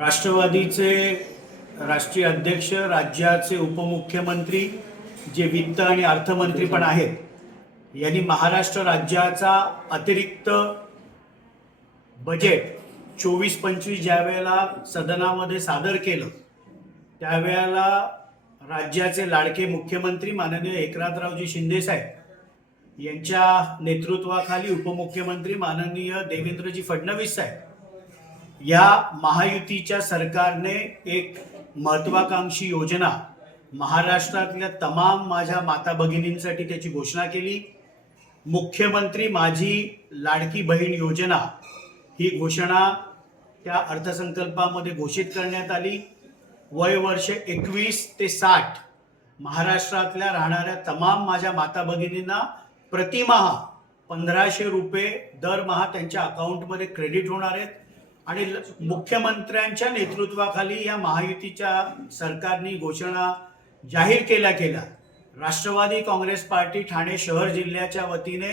राष्ट्रवादीचे राष्ट्रीय अध्यक्ष राज्याचे उपमुख्यमंत्री जे वित्त आणि अर्थमंत्री पण आहेत यांनी महाराष्ट्र राज्याचा अतिरिक्त बजेट चोवीस पंचवीस ज्या वेळेला सदनामध्ये सादर केलं त्यावेळेला राज्याचे लाडके मुख्यमंत्री माननीय एकनाथरावजी शिंदेसाहेब यांच्या नेतृत्वाखाली उपमुख्यमंत्री माननीय देवेंद्रजी फडणवीस साहेब या महायुतीच्या सरकारने एक महत्वाकांक्षी योजना महाराष्ट्रातल्या तमाम माझ्या माता भगिनींसाठी त्याची घोषणा केली मुख्यमंत्री माझी लाडकी बहीण योजना ही घोषणा त्या अर्थसंकल्पामध्ये घोषित करण्यात आली वय वर्ष एकवीस ते साठ महाराष्ट्रातल्या राहणाऱ्या तमाम माझ्या माता भगिनींना प्रतिमहा पंधराशे रुपये दरमहा त्यांच्या अकाउंटमध्ये क्रेडिट होणार आहेत आणि मुख्यमंत्र्यांच्या नेतृत्वाखाली या महायुतीच्या सरकारनी घोषणा जाहीर केल्या केल्या राष्ट्रवादी काँग्रेस पार्टी ठाणे शहर जिल्ह्याच्या वतीने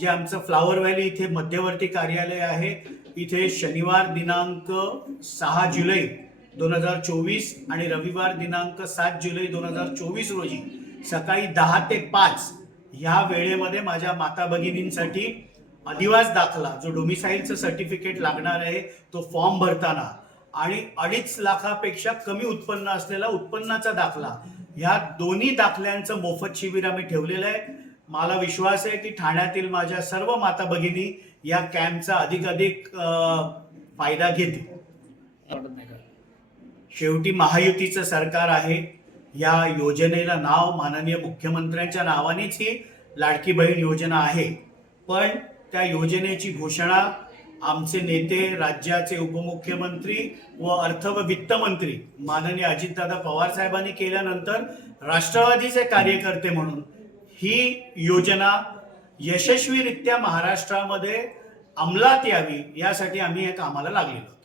जे आमचं फ्लावर व्हॅली इथे मध्यवर्ती कार्यालय आहे इथे शनिवार दिनांक सहा जुलै दोन हजार चोवीस आणि रविवार दिनांक सात जुलै दोन हजार चोवीस रोजी सकाळी दहा ते पाच ह्या वेळेमध्ये माझ्या माता भगिनींसाठी अधिवास दाखला जो डोमिसाईलचं सर्टिफिकेट लागणार आहे तो फॉर्म भरताना आणि अडीच लाखापेक्षा कमी उत्पन्न असलेला उत्पन्नाचा दाखला ह्या दोन्ही दाखल्यांचं मोफत शिबिर आम्ही ठेवलेलं आहे मला विश्वास आहे की ठाण्यातील माझ्या सर्व माता भगिनी या कॅम्पचा अधिक अधिक फायदा घेतील शेवटी महायुतीचं सरकार आहे या योजनेला नाव माननीय मुख्यमंत्र्यांच्या नावानेच ही लाडकी बहीण योजना आहे पण त्या योजनेची घोषणा आमचे नेते राज्याचे उपमुख्यमंत्री व अर्थ व वित्त मंत्री माननीय अजितदादा पवार साहेबांनी केल्यानंतर राष्ट्रवादीचे कार्यकर्ते म्हणून ही योजना यशस्वीरित्या महाराष्ट्रामध्ये अंमलात यावी यासाठी आम्ही या कामाला लागलेलो